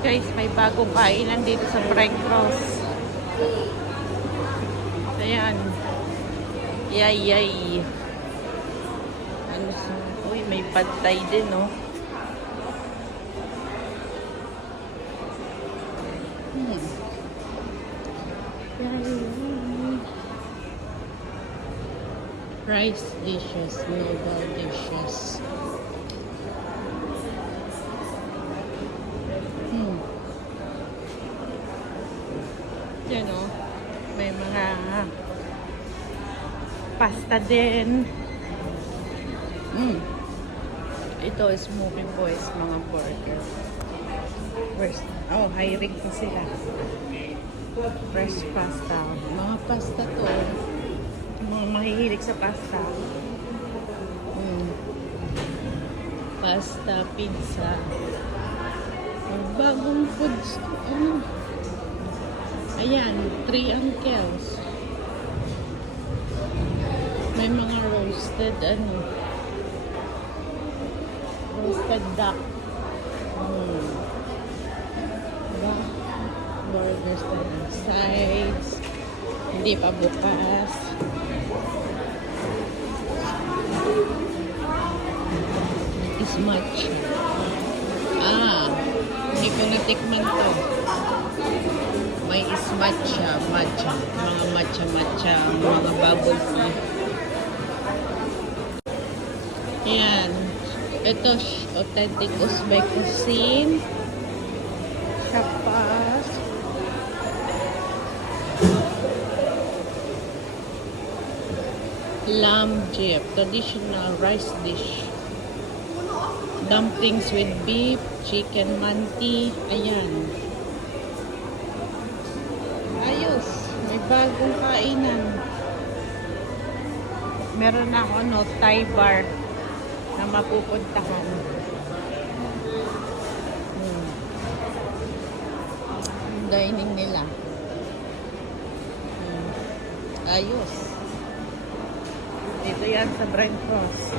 Guys, may bagong kainan dito sa Brent Cross. Ayan. Yay, yay. Ano sa... Uy, may pad thai din, no? Rice dishes, noodle dishes. Yan, o. May mga pasta din. Ito is Smoky Boys, mga burger. First, oh, hiring pa sila. Fresh pasta. Mga pasta to. Mga mahihilig sa pasta. Pasta, pizza. Bagong foods. Ayan, 3 uncles. May mga roasted, roasted duck. Burgers na sides. Hindi pa bukas. Is much. Hindi ko natikman to. May is matcha. Mga matcha. Mga bubble tea. Ayan. Ito, authentic Uzbek cuisine. Tapas. Lamb jib. Traditional rice dish. Dumplings with beef. Chicken manti. Ayan. Ayos. May bagong kainan. Meron ako, Thai bar na mapupuntahan. Dining nila. Ayos. Dito yan sa Brent Cross.